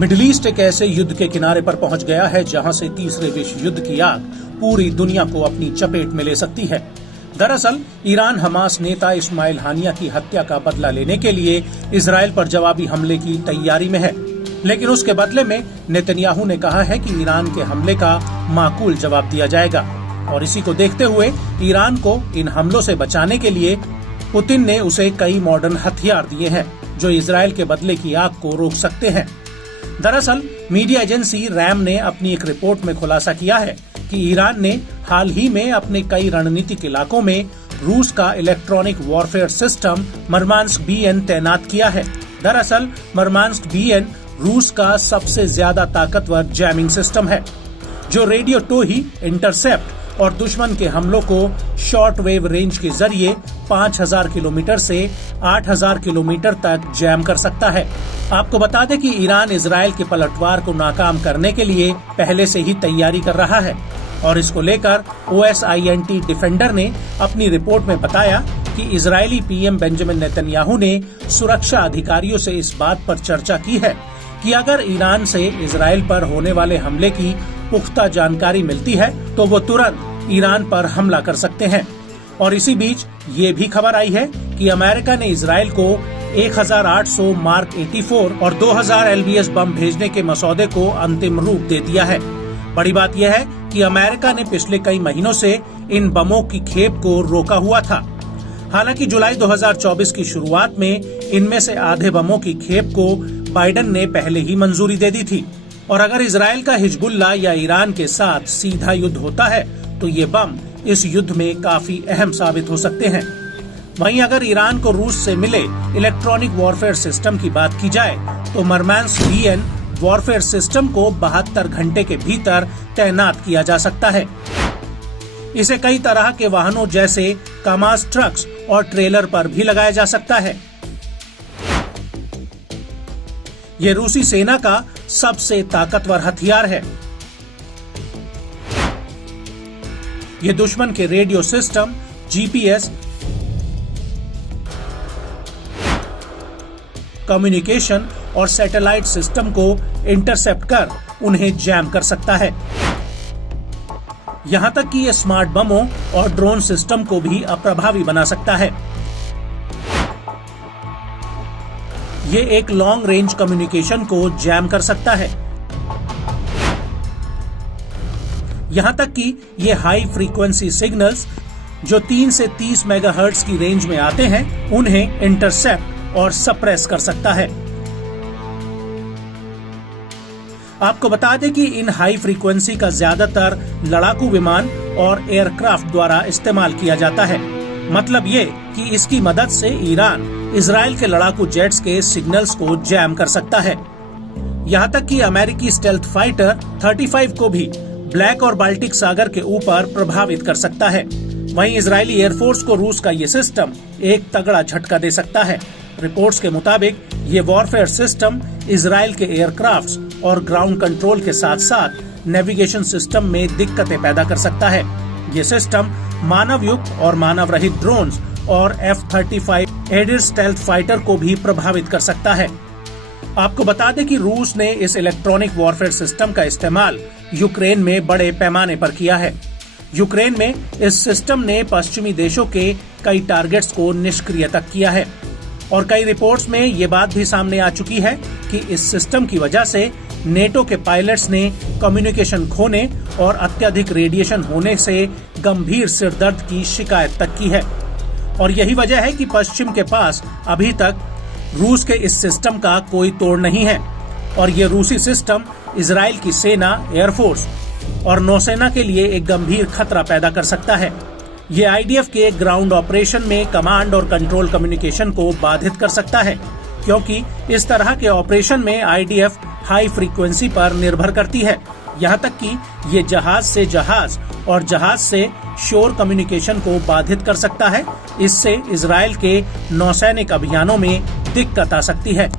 Middle east एक ऐसे युद्ध के किनारे पर पहुंच गया है जहां से तीसरे विश्व युद्ध की आग पूरी दुनिया को अपनी चपेट में ले सकती है। दरअसल ईरान हमास नेता इस्माइल हानिया की हत्या का बदला लेने के लिए इजराइल पर जवाबी हमले की तैयारी में है, लेकिन उसके बदले में नेतन्याहू ने कहा है कि ईरान के हमले का माकूल जवाब दिया जाएगा। और इसी को देखते हुए ईरान को इन हमलों से बचाने के लिए पुतिन ने उसे कई मॉडर्न हथियार दिए हैं जो इजराइल के बदले की आग को रोक सकते हैं। दरअसल मीडिया एजेंसी रैम ने अपनी एक रिपोर्ट में खुलासा किया है कि ईरान ने हाल ही में अपने कई रणनीतिक इलाकों में रूस का इलेक्ट्रॉनिक वॉरफेयर सिस्टम मर्मान्स्क BN तैनात किया है। दरअसल मर्मान्स्क BN रूस का सबसे ज्यादा ताकतवर जैमिंग सिस्टम है जो रेडियो टोही, इंटरसेप्ट और दुश्मन के हमलों को शॉर्ट वेव रेंज के जरिए 5000 किलोमीटर से 8000 किलोमीटर तक जैम कर सकता है। आपको बता दें कि ईरान इजराइल के पलटवार को नाकाम करने के लिए पहले से ही तैयारी कर रहा है और इसको लेकर OSINT डिफेंडर ने अपनी रिपोर्ट में बताया कि इजरायली PM बेंजामिन नेतन्याहू ने सुरक्षा अधिकारियों से इस बात पर चर्चा की है कि अगर ईरान से इजराइल पर होने वाले हमले की पुख्ता जानकारी मिलती है तो वो तुरंत ईरान पर हमला कर सकते हैं। और इसी बीच ये भी खबर आई है कि अमेरिका ने इजराइल को 1800 मार्क 84 और 2000 LBS बम भेजने के मसौदे को अंतिम रूप दे दिया है। बड़ी बात यह है कि अमेरिका ने पिछले कई महीनों से इन बमों की खेप को रोका हुआ था। हालांकि जुलाई 2024 की शुरुआत में इनमें से आधे बमों की खेप को बाइडेन ने पहले ही मंजूरी दे दी थी। और अगर इजराइल का हिजबुल्लाह या ईरान के साथ सीधा युद्ध होता है तो ये बम इस युद्ध में काफी अहम साबित हो सकते हैं। वहीं अगर ईरान को रूस से मिले इलेक्ट्रॉनिक वॉरफेयर सिस्टम की बात की जाए तो मर्मान्स्क BN वॉरफेयर सिस्टम को 72 घंटे के भीतर तैनात किया जा सकता है। इसे कई तरह के वाहनों जैसे कामाज ट्रक्स और ट्रेलर पर भी लगाया जा सकता है। ये रूसी सेना का सबसे ताकतवर हथियार है। ये दुश्मन के रेडियो सिस्टम, GPS, कम्युनिकेशन और सैटेलाइट सिस्टम को इंटरसेप्ट कर उन्हें जैम कर सकता है। यहां तक कि ये स्मार्ट बमों और ड्रोन सिस्टम को भी अप्रभावी बना सकता है। ये एक लॉन्ग रेंज कम्युनिकेशन को जैम कर सकता है। यहां तक कि ये हाई फ्रीक्वेंसी सिग्नल्स जो 3 से 30 मेगाहर्ट्ज की रेंज में आते हैं उन्हें इंटरसेप्ट और सप्रेस कर सकता है। आपको बता दें कि इन हाई फ्रीक्वेंसी का ज्यादातर लड़ाकू विमान और एयरक्राफ्ट द्वारा इस्तेमाल किया जाता है। मतलब ये कि इसकी मदद से ईरान इजराइल के लड़ाकू जेट्स के सिग्नल्स को जैम कर सकता है। यहाँ तक कि अमेरिकी स्टेल्थ फाइटर 35 को भी ब्लैक और बाल्टिक सागर के ऊपर प्रभावित कर सकता है। वहीं इजरायली एयरफोर्स को रूस का ये सिस्टम एक तगड़ा झटका दे सकता है। रिपोर्ट्स के मुताबिक ये वॉरफेयर सिस्टम इजराइल के एयरक्राफ्ट्स और ग्राउंड कंट्रोल के साथ साथ नेविगेशन सिस्टम में दिक्कतें पैदा कर सकता है। ये सिस्टम मानव युक्त और मानव रहित ड्रोन्स और F-35 एयर स्टेल्थ फाइटर को भी प्रभावित कर सकता है। आपको बता दें कि रूस ने इस इलेक्ट्रॉनिक वॉरफेयर सिस्टम का इस्तेमाल यूक्रेन में बड़े पैमाने पर किया है। यूक्रेन में इस सिस्टम ने पश्चिमी देशों के कई टारगेट्स को निष्क्रिय तक किया है और कई रिपोर्ट्स में ये बात भी सामने आ चुकी है कि इस सिस्टम की वजह से नेटो के पायलट्स ने कम्युनिकेशन खोने और अत्यधिक रेडिएशन होने से गंभीर सिरदर्द की शिकायत तक की है। और यही वजह है कि पश्चिम के पास अभी तक रूस के इस सिस्टम का कोई तोड़ नहीं है और ये रूसी सिस्टम इजराइल की सेना, एयरफोर्स और नौसेना के लिए एक गंभीर खतरा पैदा कर सकता है। ये IDF के ग्राउंड ऑपरेशन में कमांड और कंट्रोल कम्युनिकेशन को बाधित कर सकता है, क्योंकि इस तरह के ऑपरेशन में IDF हाई फ्रीक्वेंसी पर निर्भर करती है। यहाँ तक कि ये जहाज से जहाज और जहाज से शोर कम्युनिकेशन को बाधित कर सकता है। इससे इजराइल के नौसैनिक अभियानों में दिक्कत आ सकती है।